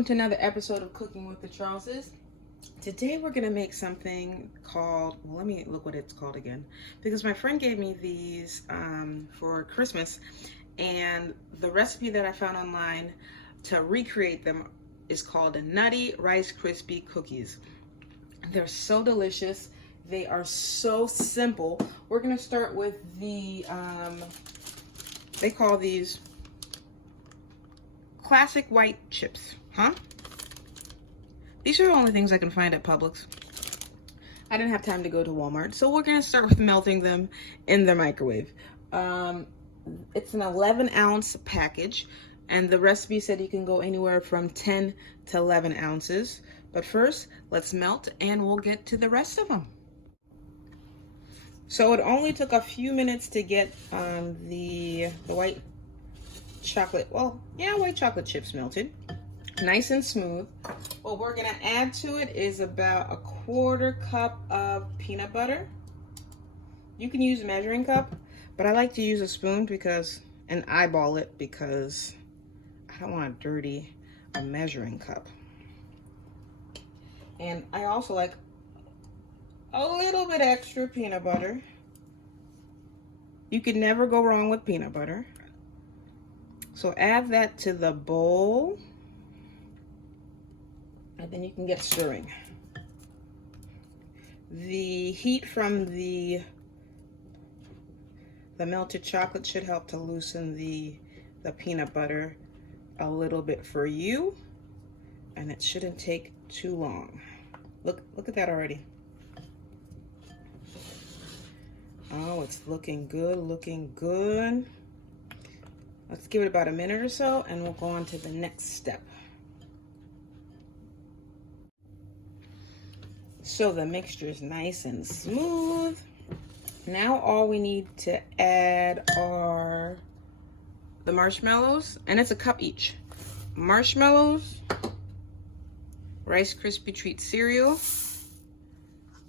welcome to another episode of Cooking with the Charleses. Today we're going to make something called, well, let me look what it's called again, because my friend gave me these for Christmas, and the recipe that I found online to recreate them is called a Nutty Rice Krispie cookies. They're so delicious. They are so simple. We're going to start with the, they call these classic white chips, huh? These are the only things I can find at Publix. I didn't have time to go to Walmart, so we're gonna start with melting them in the microwave. It's an 11-ounce package, and the recipe said you can go anywhere from 10 to 11 ounces. But first, let's melt and we'll get to the rest of them. So it only took a few minutes to get the white chocolate, white chocolate chips melted. Nice and smooth. What we're gonna add to it is about a 1/4 cup of peanut butter. You can use a measuring cup, but I like to use a spoon and eyeball it because I don't want to dirty a measuring cup. And I also like a little bit extra peanut butter. You can never go wrong with peanut butter. So add that to the bowl, and then you can get stirring. The heat from the melted chocolate should help to loosen the peanut butter a little bit for you, and it shouldn't take too long. Look at that already. Oh, it's looking good, looking good. Let's give it about a minute or so, and we'll go on to the next step. So the mixture is nice and smooth. Now all we need to add are the marshmallows, and it's a cup each. Marshmallows, Rice Krispie treat cereal,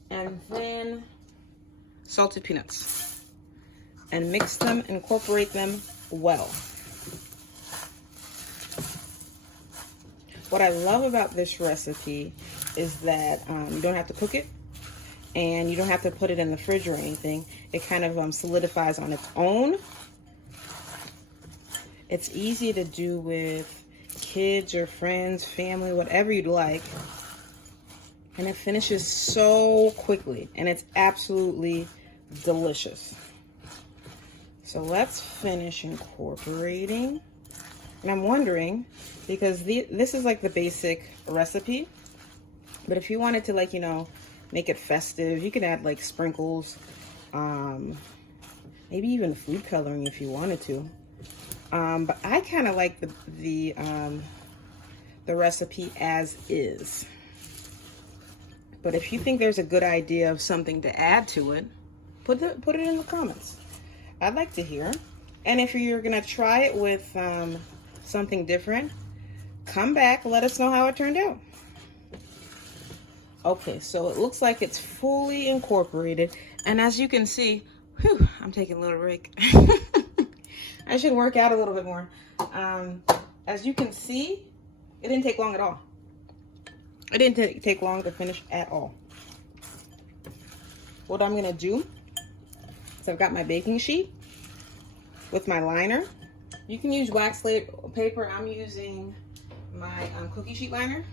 and then salted peanuts. And mix them, incorporate them well. What I love about this recipe is that you don't have to cook it, and you don't have to put it in the fridge or anything. It kind of solidifies on its own. It's easy to do with kids or friends, family, whatever you'd like. And it finishes so quickly, and it's absolutely delicious. So let's finish incorporating. And I'm wondering, because this is like the basic recipe, but if you wanted to, like, make it festive, you could add like sprinkles, maybe even food coloring if you wanted to. But I kind of like the recipe as is. But if you think there's a good idea of something to add to it, put it in the comments. I'd like to hear. And if you're gonna try it with something different, come back, let us know how it turned out. Okay, so it looks like it's fully incorporated, and as you can see, I'm taking a little break. I should work out a little bit more. As you can see, it didn't take long at all. It didn't take long to finish at all. What I'm gonna do is I've got my baking sheet with my liner. You can use wax paper. I'm using my cookie sheet liner.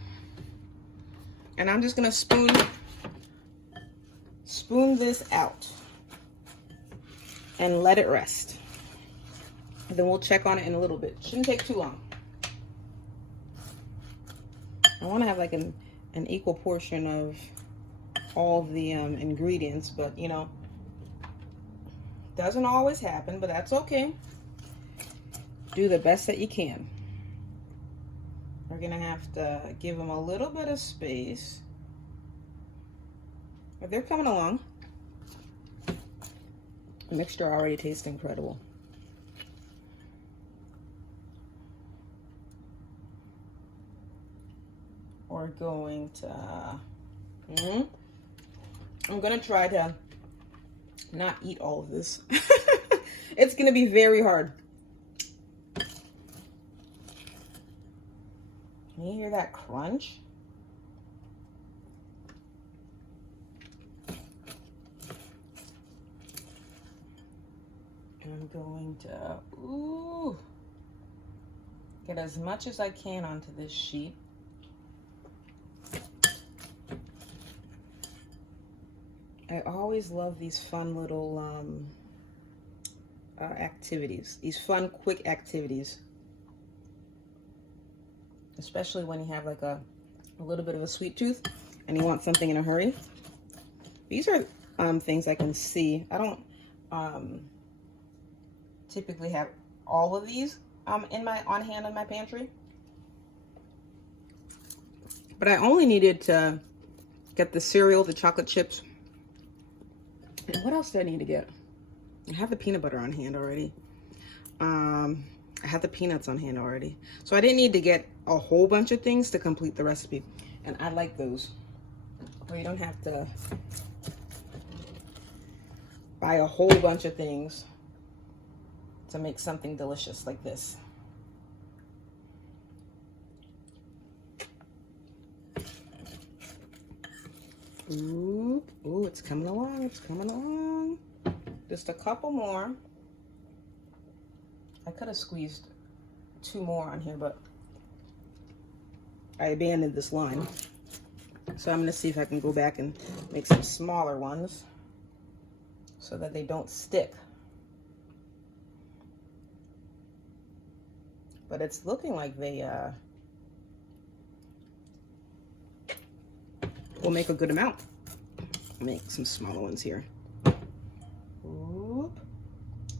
And I'm just gonna spoon this out and let it rest. And then we'll check on it in a little bit. Shouldn't take too long. I wanna have like an equal portion of all the ingredients, but doesn't always happen, but that's okay. Do the best that you can. We're gonna have to give them a little bit of space, but they're coming along. The mixture already tastes incredible. We're going to, I'm gonna try to not eat all of this. It's gonna be very hard. you hear that crunch? And I'm going to, get as much as I can onto this sheet. I always love these fun little activities, these fun, quick activities. Especially when you have like a little bit of a sweet tooth and you want something in a hurry. These are things I can see. I don't typically have all of these on hand in my pantry. But I only needed to get the cereal, the chocolate chips. And what else do I need to get? I have the peanut butter on hand already. I have the peanuts on hand already. So I didn't need to get a whole bunch of things to complete the recipe. And I like those, where you don't have to buy a whole bunch of things to make something delicious like this. Ooh, ooh, it's coming along, it's coming along. Just a couple more. I could have squeezed 2 more on here, but I abandoned this line. So I'm gonna see if I can go back and make some smaller ones so that they don't stick. But it's looking like they will make a good amount. Make some smaller ones here. Oop.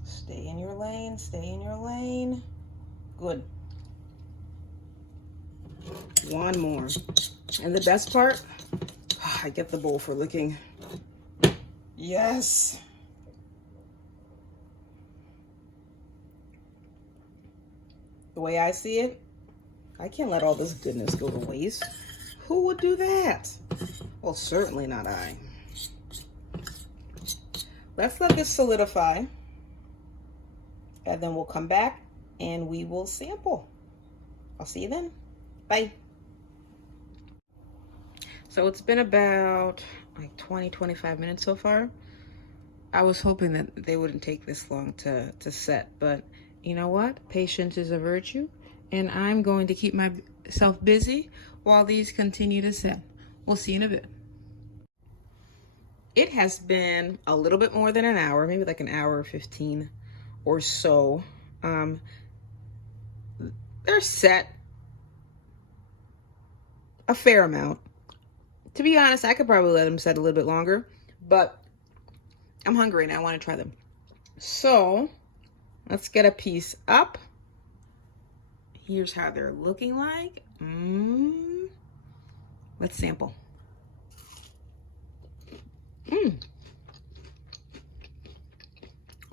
Stay in your lane, stay in your lane. Good. 1 more. And the best part, I get the bowl for licking. Yes. The way I see it, I can't let all this goodness go to waste. Who would do that? Well, certainly not I. Let's let this solidify, and then we'll come back and we will sample. I'll see you then. Bye. So it's been about like 20-25 minutes so far. I was hoping that they wouldn't take this long to set, but you know what? Patience is a virtue, and I'm going to keep myself busy while these continue to set. We'll see you in a bit. It has been a little bit more than an hour, maybe like an hour 15 or so. They're set a fair amount. To be honest, I could probably let them set a little bit longer, but I'm hungry and I want to try them. So let's get a piece up. Here's how they're looking like. Let's sample.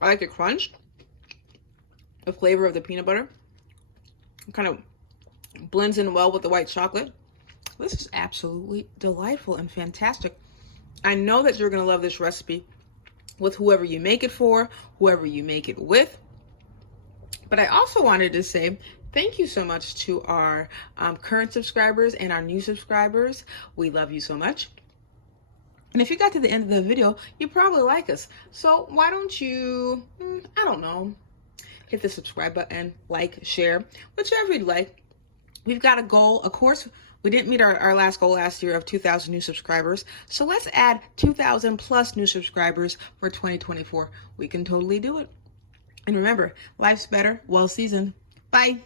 I like the crunch, the flavor of the peanut butter. It kind of blends in well with the white chocolate. This is absolutely delightful and fantastic. I know that you're going to love this recipe with whoever you make it for, whoever you make it with. But I also wanted to say thank you so much to our current subscribers and our new subscribers. We love you so much. And if you got to the end of the video, you probably like us. So why don't you, I don't know, hit the subscribe button, like, share, whichever you'd like. We've got a goal. Of course, we didn't meet our last goal last year of 2,000 new subscribers. So let's add 2,000 plus new subscribers for 2024. We can totally do it. And remember, life's better, well seasoned. Bye.